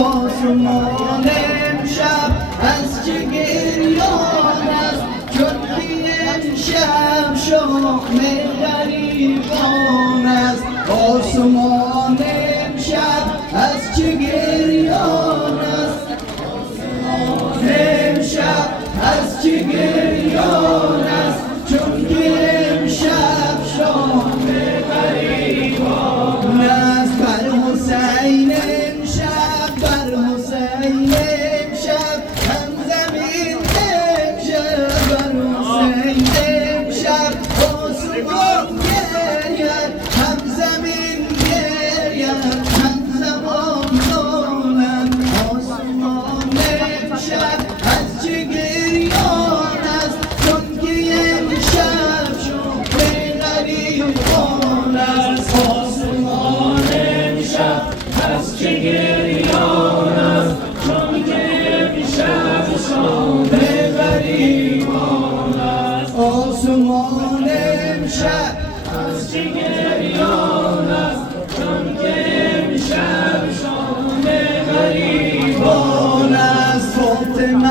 آسمان امشب از چه گریان است، چون که امشب شام غریبان است. آسمان امشب از چه گریان است، امشب از چه گریان است، چون که امشب شام غریبان است. بر حسین امشب، بر حسین امشب هم زمین امشب، بر حسین امشب آسمان گرید، هم زمین گرید، هم زمان دانند. آسمان امشب از چه گریان است، چون که امشب شام غریبان است. آسمان امشب از چه گریان است، چون که امشب شام غریبان است. آسمان امشب از چه گریان است، چون که امشب شام غریبان است. فاطمه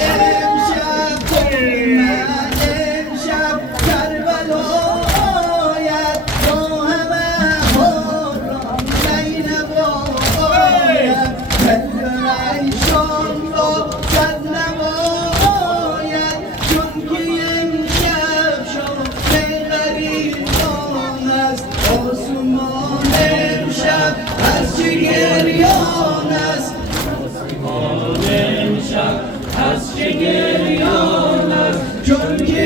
امشب، فاطمه امشب کربلا آید، با همه خرم زینب آید، دل ایشان را صد نوا آید، چون که امشب شام غریبان است. آسمان امشب از چه گریان است، آسمان امشب از چه گریان است، چون که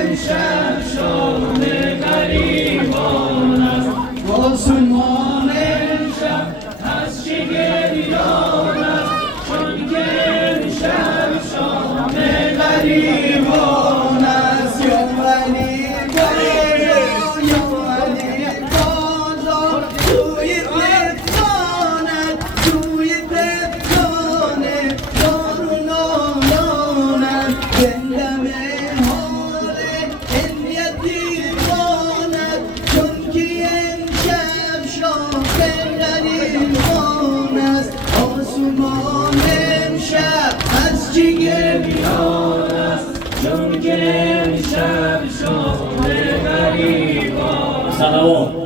امشب شام غریبان است. آسمان امشب از چه گریان است، چون که امشب شام غریبان است. یا علی بازار، یا علی بازار، توی دکانت، توی دکانت دارو نالانت، دلم حال این یتیمانت، چون که امشب شام غریبان است. آسمان امشب از چه گریان است، چون که امشب شام غریبان است.